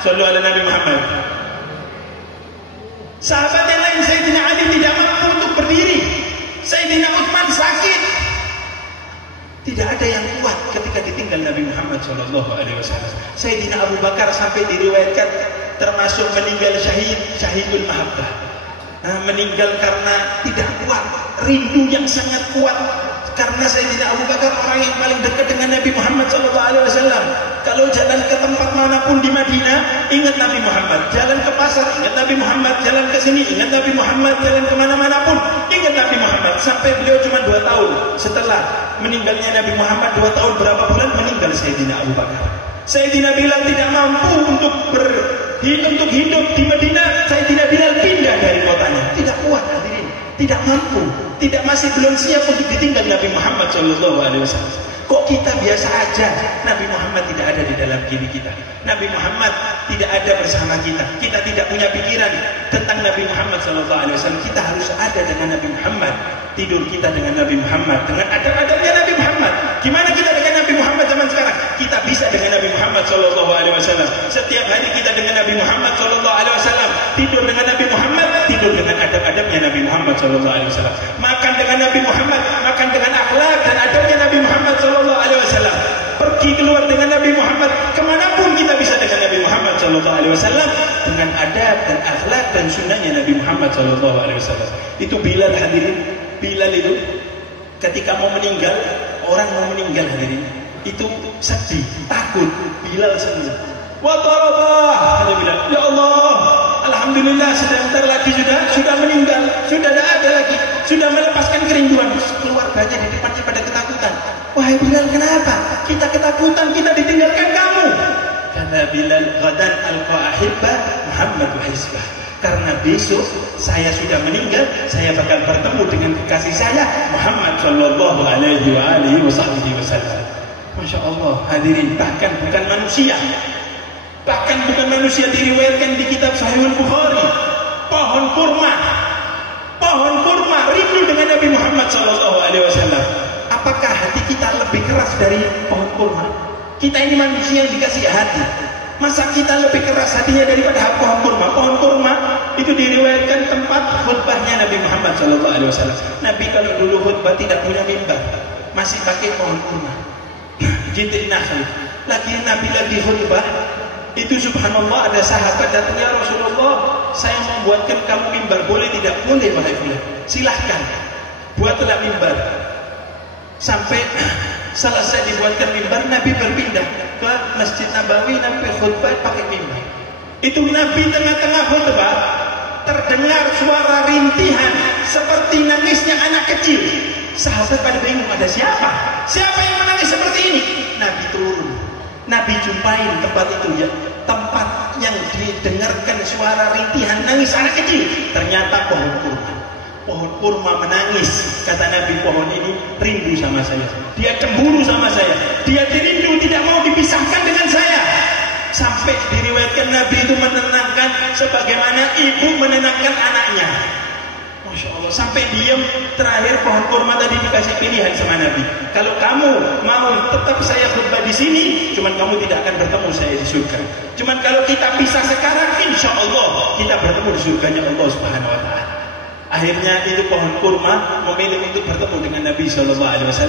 Sallallahu alaihi Nabi Muhammad. Sahabat yang lain, Sayyidina Ali tidak mampu untuk berdiri, Sayyidina Utsman sakit. Tidak ada yang kuat ketika ditinggal Nabi Muhammad SAW. Sayyidina Abu Bakar sampai diriwayatkan termasuk meninggal syahidul mahabbah. Meninggal karena tidak kuat, rindu yang sangat kuat. Karena Sayyidina Abu Bakar orang yang paling dekat dengan Nabi Muhammad SAW. Kalau jalan ke tempat manapun di Madinah, ingat Nabi Muhammad. Jalan ke pasar, ingat Nabi Muhammad. Jalan ke sini, ingat Nabi Muhammad. Jalan kemana-mana pun, ingat Nabi Muhammad. Sampai beliau cuma 2 tahun setelah meninggalnya Nabi Muhammad, 2 tahun berapa bulan meninggal Sayyidina Abu Bakar. Sayyidina Bilal tidak mampu untuk hidup di Madinah. Sayyidina Bilal pindah dari kotanya. Tidak kuat, hadirin. Tidak mampu. Masih belum siap untuk ditinggal Nabi Muhammad SAW. Kok kita biasa aja? Nabi Muhammad tidak ada di dalam diri kita. Nabi Muhammad tidak ada bersama kita. Kita tidak punya pikiran tentang Nabi Muhammad SAW. Kita harus ada dengan Nabi Muhammad. Tidur kita dengan Nabi Muhammad, dengan adab-adabnya Nabi Muhammad. Gimana kita dengan Nabi Muhammad zaman sekarang? Kita bisa dengan Nabi Muhammad SAW. Setiap hari kita dengan Nabi Muhammad SAW. Tidur dengan Nabi Muhammad, tidur dengan adab-adabnya Nabi Muhammad SAW. Makan dengan Nabi Muhammad, makan dengan akhlak dan adabnya Nabi Muhammad SAW. Pergi keluar dengan Nabi Muhammad, kemanapun kita bisa dengan Nabi Muhammad SAW, dengan adab dan akhlak dan sunnahnya Nabi Muhammad SAW. Itu Bilal hadirin. Bilal itu ketika mau meninggal, orang mau meninggal hadirin, itu sedih, takut. Bilal sedih. Wa tarabah, dia bilang, ya Allah, alhamdulillah sebentar lagi sudah meninggal, sudah tidak ada lagi, sudah melepaskan kerinduan. Keluarganya di depannya pada ketakutan. Wahai Bilal, kenapa? Kita ketakutan, kita ditinggalkan kamu. Kata Bilal, ghadan alqa ahibba Muhammad wa hisbah. Karena besok saya sudah meninggal, saya bakal bertemu dengan kekasih saya Muhammad sallallahu alaihi wasallam. Masya Allah hadirin, bahkan bukan manusia, diriwayatkan di kitab Sahihul Bukhari, pohon kurma rindu dengan Nabi Muhammad sallallahu alaihi wasallam. Apakah hati kita lebih keras dari pohon kurma? Kita ini manusia yang dikasih hati. Masa kita lebih keras hatinya daripada pohon kurma? Pohon kurma itu diriwayatkan tempat khutbahnya Nabi Muhammad SAW. Nabi kalau dulu khutbah tidak punya mimbar, masih pakai pohon kurma. Jitik nakhl. Nabi lagi khutbah, itu subhanallah ada sahabat datang, ya Rasulullah, saya membuatkan kamu mimbar, boleh tidak? Boleh wahai fulan, silahkan buatlah mimbar. Sampai selesai dibuatkan mimbar, Nabi berpindah ke Masjid Nabawi, Nabi khutbah pakai mimbar. Itu Nabi tengah-tengah khutbah terdengar suara rintihan seperti nangisnya anak kecil. Sahabat pada bingung, ada siapa? Siapa yang menangis seperti ini? Nabi turun, Nabi jumpain tempat itu, ya, tempat yang didengarkan suara rintihan nangis anak kecil. Ternyata pohon kurma. Pohon kurma menangis. Kata Nabi, pohon ini rindu sama saya, dia cemburu sama saya, dia rindu, tidak mau dipisahkan dengan saya. Sampai diriwayatkan Nabi itu menenangkan sebagaimana ibu menenangkan anaknya. Masya Allah, sampai diam. Terakhir pohon kurma tadi dikasih pilihan sama Nabi, kalau kamu mau tetap saya khutbah di sini, cuman kamu tidak akan bertemu saya di surga. Cuman kalau kita pisah sekarang, insya Allah kita bertemu di surganya Allah Subhanahu Wa Taala. Akhirnya itu pohon kurma memilih untuk bertemu dengan Nabi SAW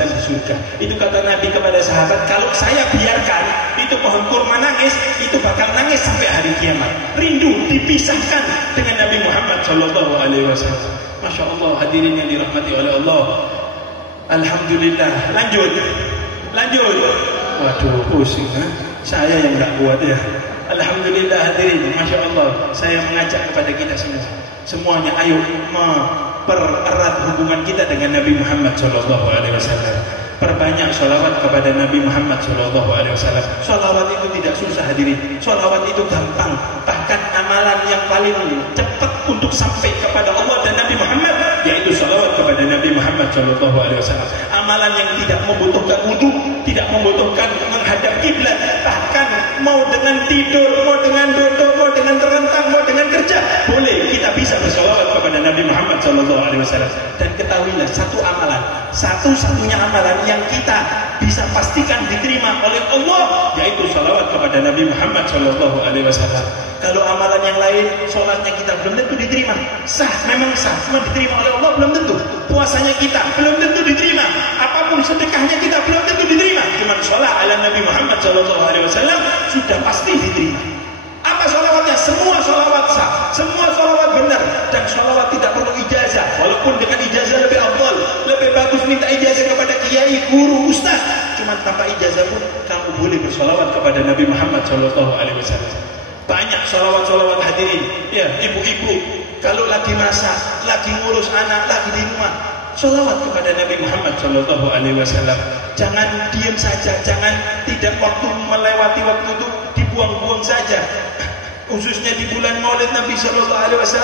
di surga. Itu kata Nabi kepada sahabat, kalau saya biarkan itu pohon kurma nangis, itu bakal nangis sampai hari kiamat. Rindu dipisahkan dengan Nabi Muhammad SAW. Masya Allah hadirin yang dirahmati oleh Allah. Alhamdulillah. Lanjut. Waduh pusing, saya yang gak kuat ya. Alhamdulillah hadirin, Masya Allah. Saya mengajak kepada kita semuanya, ayo mempererat hubungan kita dengan Nabi Muhammad SAW. Perbanyak sholawat kepada Nabi Muhammad SAW. Sholawat itu tidak susah hadirin, sholawat itu gampang. Bahkan amalan yang paling cepat untuk sampai kepada Allah dan Nabi Muhammad, yaitu sholawat kepada Nabi Muhammad SAW. Amalan yang tidak membutuhkan wudu, tidak membutuhkan menghadap kiblat, bahkan mau dengan tidur, mau dengan duduk, mau dengan terentang, mau dengan kerja, boleh kita bisa bersolawat kepada Nabi Muhammad SAW. Dan ketahuilah satu amalan, satu-satunya amalan yang kita bisa pastikan diterima oleh Allah, yaitu salawat kepada Nabi Muhammad SAW. Kalau amalan yang lain, sholatnya kita belum tentu diterima. Sah, memang sah, cuma diterima oleh Allah belum tentu. Puasanya kita belum tentu diterima. Apapun sedekahnya kita belum tentu diterima. Cuma sholat ala Nabi Muhammad SAW sudah pasti diterima. Apa sholawatnya? Semua sholawat sah, semua sholawat benar, dan sholawat tidak perlu ijazah. Walaupun dengan ijazah lebih afdal, lebih bagus minta ijazah kepada kiai, guru, ustaz. Cuma tanpa ijazah pun kamu boleh bersolawat kepada Nabi Muhammad SAW. Banyak sholawat-sholawat hadirin. Ya, ibu-ibu kalau lagi masak, lagi ngurus anak, lagi di rumah, sholawat kepada Nabi Muhammad SAW. Jangan diam saja, jangan tidak waktu melewati waktu itu dibuang-buang saja. Khususnya di bulan Maulid Nabi SAW,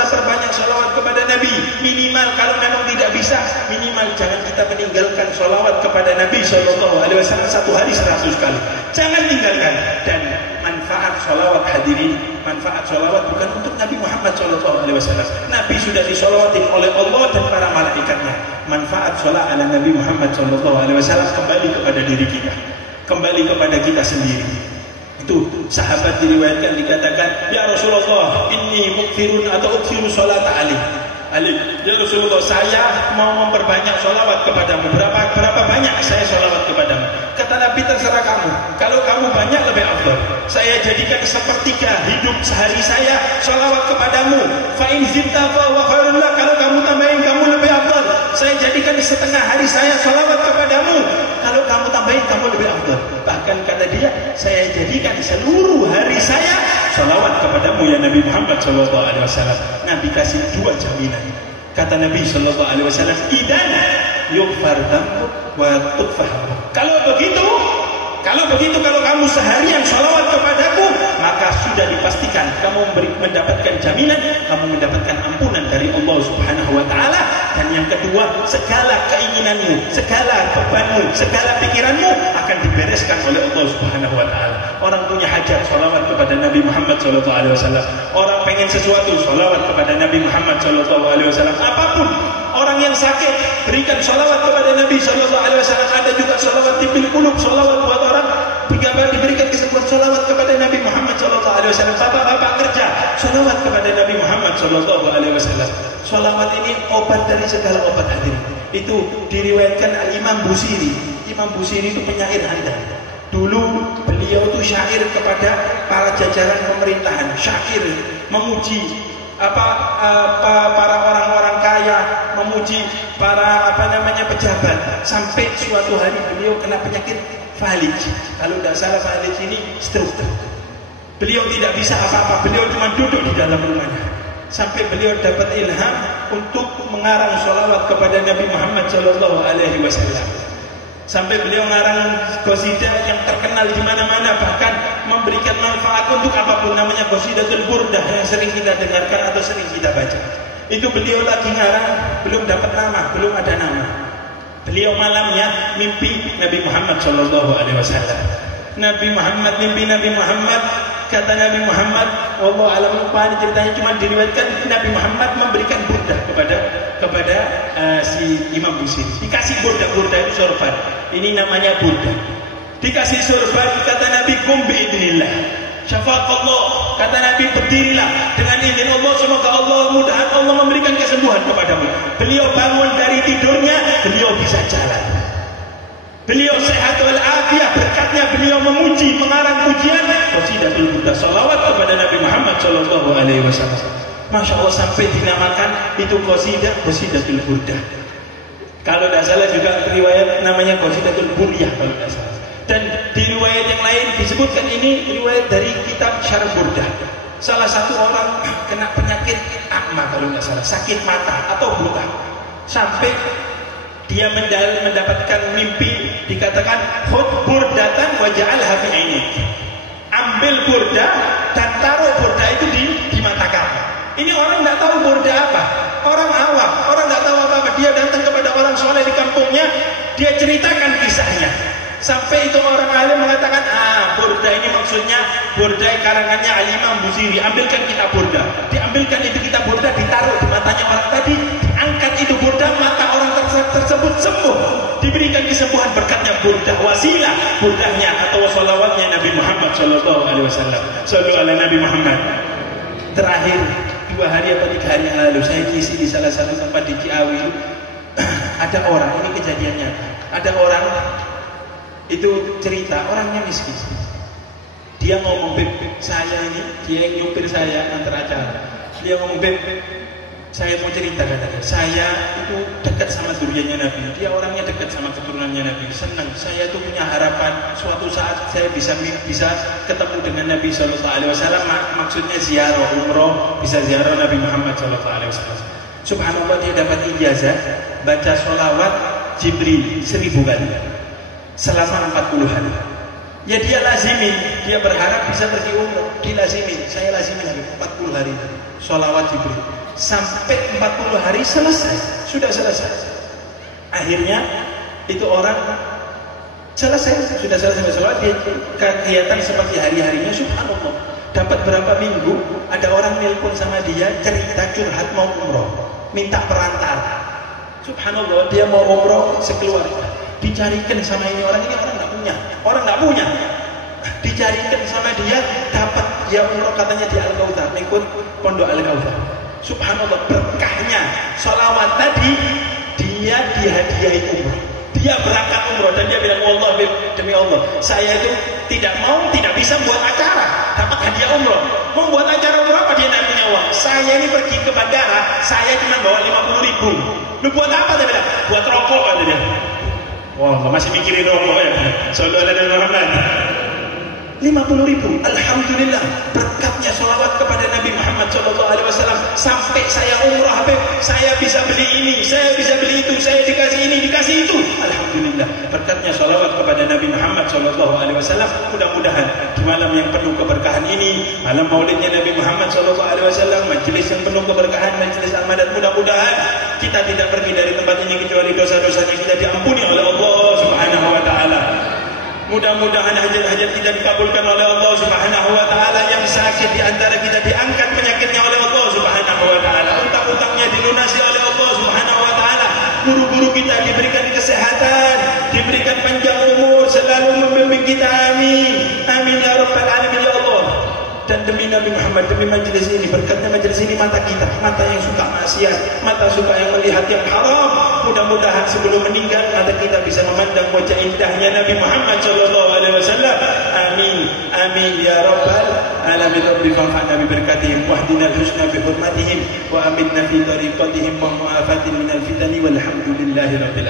perbanyak sholawat kepada Nabi. Minimal kalau memang tidak bisa, minimal jangan kita meninggalkan sholawat kepada Nabi SAW satu hari 100 kali. Jangan tinggalkan. Dan manfaat sholawat hadirin, manfaat sholawat bukan untuk Nabi Muhammad SAW. Nabi sudah disholawati oleh Allah dan para malaikatnya. Manfaat sholat ala Nabi Muhammad SAW kembali kepada diri kita, kembali kepada kita sendiri. Itu sahabat diriwayatkan dikatakan, ya Rasulullah, inni mukthirun atau ukthiru sholat alaihi. Ali, ya Rasulullah, saya mau memperbanyak sholawat kepadamu. Berapa banyak saya sholawat kepadamu? Kata Nabi, terserah kamu. Kalau kamu banyak lebih afdal. Saya jadikan sepertiga hidup sehari saya sholawat kepadamu. Fa in zidta fa huwa khairun lak. Kalau kamu tambahin, kamu lebih afdal. Saya jadikan setengah hari saya sholawat kepadamu. Kalau kamu tambahin, kamu lebih afdal. Bahkan kata dia, saya jadikan seluruh hari saya sholawat kepadamu ya Nabi Muhammad SAW. Nabi kasih dua jaminan. Kata Nabi SAW, idan yughfar dzambuk wa tughfar hamuk. Kalau begitu, kalau kamu seharian sholawat kepadaku, maka sudah dipastikan kamu mendapatkan jaminan, kamu mendapatkan ampunan dari Allah Subhanahu wa Ta'ala. Dan yang kedua, segala keinginanmu, segala bebanmu, segala pikiranmu akan dibereskan oleh Allah Subhanahu wa Ta'ala. Orang punya hajat, sholawat kepada Nabi Muhammad SAW. Orang pengen sesuatu, sholawat kepada Nabi Muhammad SAW. Apapun, orang yang sakit, berikan sholawat kepada Nabi SAW. Ada juga sholawat tibil kulub, sholawat buat orang diberikan kesembuhan, sholawat kepada Nabi Muhammad SAW. Bapak-bapak kerja, sholawat kepada Nabi Muhammad SAW. Sholawat ini obat dari segala obat hati. Itu diriwayatkan Imam Busiri. Imam Busiri itu penyair handal. Dulu beliau itu syair kepada para jajaran pemerintahan, syair memuji para orang-orang kaya, memuji para pejabat. Sampai suatu hari beliau kena penyakit falij. Kalau tidak salah falij ini stroke. Beliau tidak bisa apa-apa, beliau cuma duduk di dalam rumahnya. Sampai beliau dapat ilham untuk mengarang sholawat kepada Nabi Muhammad SAW. Sampai beliau mengarang qasidah yang terkenal di mana-mana, bahkan memberikan manfaat untuk apapun, namanya Qasidatul Burdah yang sering kita dengarkan atau sering kita baca. Itu beliau lagi ngarang, belum dapat nama, belum ada nama. Beliau malamnya mimpi Nabi Muhammad SAW. Nabi Muhammad, mimpi Nabi Muhammad. Kata Nabi Muhammad, wallahu a'lam, lupa ceritanya, cuma diriwayatkan Nabi Muhammad memberikan burdah kepada si Imam Busiri. Dikasih burdah itu sorban. Ini namanya burdah. Dikasih sorban, kata Nabi, kum bi'idnillah. Syafaqallah, kata Nabi, berdirilah dengan izin Allah, semoga Allah mudahan Allah memberikan kesembuhan kepadamu. Beliau bangun dari tidurnya, beliau bisa jalan. Beliau sehat walafiat, berkatnya beliau memuji, mengarang pujian Qasidatul Burdah, salawat kepada Nabi Muhammad SAW. Masya Allah, sampai dinamakan itu Qasidatul Burdah. Kalau tidak salah juga riwayat namanya Qasidatul Buryah kalau tidak salah. Dan di riwayat yang lain disebutkan ini riwayat dari kitab Syarh Burdah. Salah satu orang kena penyakit akma kalau tidak salah, sakit mata atau buta. Sampai dia mendapatkan mimpi, dikatakan khudh burdatan wa ja'alha fi ainik. Ambil burdah dan taruh burdah itu di mata kamu. Ini orang tidak tahu burdah apa, orang awam, orang tidak tahu apa-apa. Dia datang kepada orang soleh di kampungnya, dia ceritakan kisahnya. Sampai itu orang alim mengatakan, burdah ini maksudnya burdah karangannya Al-Imam Busiri. Ambilkan kita burdah. Diambilkan itu kita burdah, ditaruh di matanya orang tadi, diangkat itu burdah, mata orang tersebut sembuh, diberikan kesembuhan berkatnya burdah, wasilah burdahnya atau sholawatnya Nabi Muhammad SAW. Sallu ala Nabi Muhammad. Terakhir 2 hari atau 3 hari lalu saya ngisi di salah satu tempat di Ciawi. Ada orang, ini kejadian nyata, ada orang itu cerita, orangnya miskin. Dia ngomong, Beb, saya ini, dia yang nyupir saya antar acara. Dia ngomong, Beb, saya mau cerita, katanya, saya itu dekat sama duriannya Nabi. Dia orangnya dekat sama keturunannya Nabi. Senang, saya itu punya harapan suatu saat saya bisa ketemu dengan Nabi SAW. Maksudnya ziarah umroh, bisa ziarah Nabi Muhammad SAW. Subhanallah, dia dapat ijazah baca sholawat Jibril 1000 kali selama 40 hari. Ya dia lazimin, dia berharap bisa pergi umroh, dilazimin. Saya lazimin 40 hari sholawat Jibril sampai 40 hari selesai, sudah selesai. Akhirnya itu orang sudah selesai sholawat, dia kegiatan seperti hari-harinya. Subhanallah, dapat berapa minggu ada orang nelpon sama dia cerita curhat mau umroh, minta perantara. Subhanallah, dia mau umroh sekeluarga, dicarikan sama ini orang nggak punya, dicarikan sama dia, dapat dia umroh katanya di Al-Kautsar, ikut pondok Al-Kautsar. Subhanallah, berkahnya sholawat tadi, dia dihadiahi umroh. Dia berangkat umroh dan dia bilang, Allah, demi Allah, saya itu tidak bisa buat acara, dapat hadiah umroh. Membuat acara umroh apa dia tidak punya uang? Saya ini pergi ke bandara, saya cuma bawa 50.000. Lu buat apa? Dia bilang, buat rokok, kata dia. Wah, masih mikirin rokok ya. Saudara dan Muhammad. 50.000. Alhamdulillah, berkatnya sholawat kepada Nabi Muhammad SAW. Sampai saya umrah, Habib, saya bisa beli ini, saya bisa beli itu, saya dikasih ini, dikasih itu. Alhamdulillah, berkatnya sholawat kepada Nabi Muhammad SAW. Mudah-mudahan di malam yang penuh keberkahan ini, malam maulidnya Nabi Muhammad SAW, majelis yang penuh keberkahan, majelis Al-Madad, mudah-mudahan kita tidak pergi dari tempat ini kecuali dosa-dosanya kita diampuni oleh Allah Subhanahu wa Ta'ala. Mudah-mudahan hajat-hajat kita dikabulkan oleh Allah Subhanahu wa Ta'ala. Yang sakit di antara kita diangkat penyakitnya oleh Allah Subhanahu wa Ta'ala. Utang-utangnya dilunasi oleh Allah Subhanahu wa Ta'ala. Guru-guru kita diberikan kesehatan, diberikan panjang umur, selalu membimbing kita. Amin. Amin ya rabbal alamin ya Allah. Dan demi Nabi Muhammad, demi majelis ini, berkatnya majelis ini, mata kita, mata yang suka maksiat, mata suka yang melihat yang haram, mudah-mudahan sebelum meninggal mata kita bisa memandang wajah indahnya Nabi Muhammad SAW. Amin. Amin ya rabbal alamin. Rabbi fanfa'na bi barakatihim wahdina al-husna bi hurmatihim wa aminna fi tariqatihim wa mu'afatin minal fitani walhamdulillahi rabbil